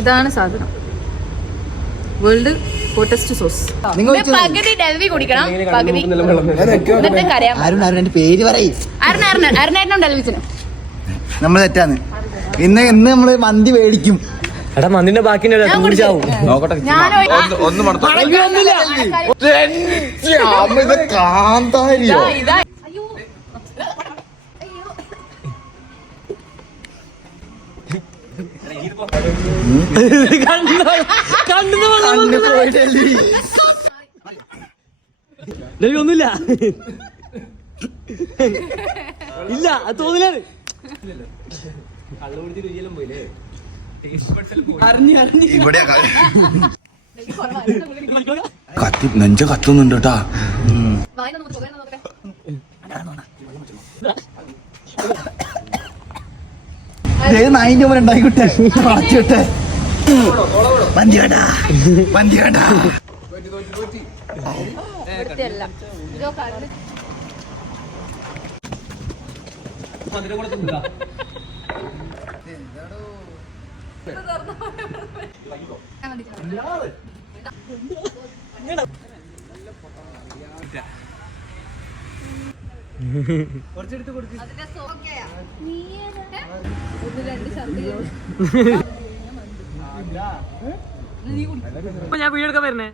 ഇതാണ് സാധനം. World hottest sauce. പകുതി ഡൽവി കുടിക്കണം, പകുതി പേര് പറയും. അരുണേട്ടനും ഡൽവിച്ചനും നമ്മൾ തെറ്റാന്ന്. ഇന്ന് നമ്മള് മന്തി മേടിക്കും. എടാ മന്തിന്റെ ബാക്കി ഒന്നുമില്ല. ഇല്ല അത് തോന്നില്ലാണ്. ഇവിടെ നെഞ്ച കത്തുന്നുണ്ട് കേട്ടാ. നായിന്റെ പോലെ ഉണ്ടായിക്കോട്ടെ. മന്തി വേണ്ടാ, മന്തി വേണ്ടാ. ഞാൻ വീഡിയോ എടുക്കാൻ വരുന്നേ.